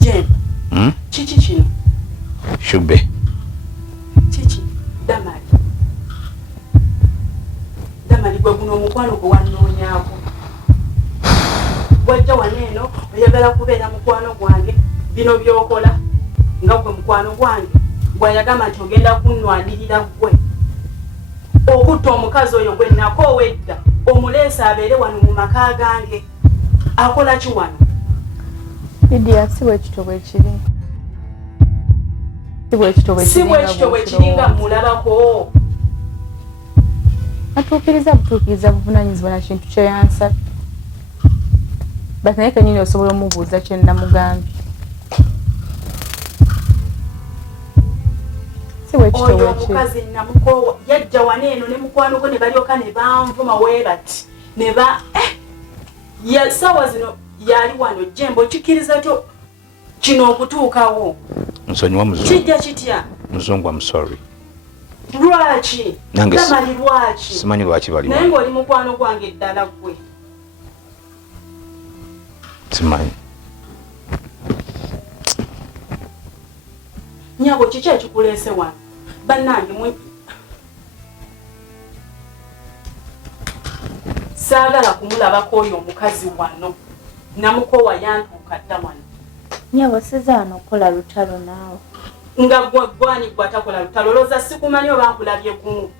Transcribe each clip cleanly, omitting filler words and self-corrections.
Jemba. Chichi chino. Shube. Chichi damali. Damali gwe guno mukwano gwe wannonyako. Wajja waneno oyagala kubeera mukwano gwange bino byokola nga gwe mukwano gwange gwayagamba nti ogenda kunnwanirira gwe okutta omukazi oyo gwe nako wedda omuleesa abeere wano mu maka gange akola ki wano? Lydia, si bwe kito bwe kiri. Si bwe kito bwe kiri nga mulabako. Butuukiriza buvunaanyizibwa na kintu kye yansaba. Bati naye kennyini osobola omubuuza kye namugambye. Si bwe kito bwe kiri. Oyo omukazi namukoowa yajja waneeno ne mukwano gwe ne balyoka ne banvuma we bati ne ba sawa zino yali wano Jembo kikiriza to kino okutuukawo. Nsonyiwa muzungu. Kijja kitya? Muzungu, I'm sorry. Lwaki? Damali lwaki? Simanyi lwaki bali wano. Naye ng'oli mukwano gwange ddala gwe. Simanyi. Nyabo kiki ekikuleese wano? Bannange mwe saagala kumulabako oyo omukazi wano. Namukoowa yantuuka dda wano. Nyabo sizaano okukola lutalo naawe. Nga gwani gwatakola lutalo looza sikumanyi oba nkulabye gumu.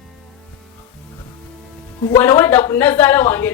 Wano wadda ku nazaala wange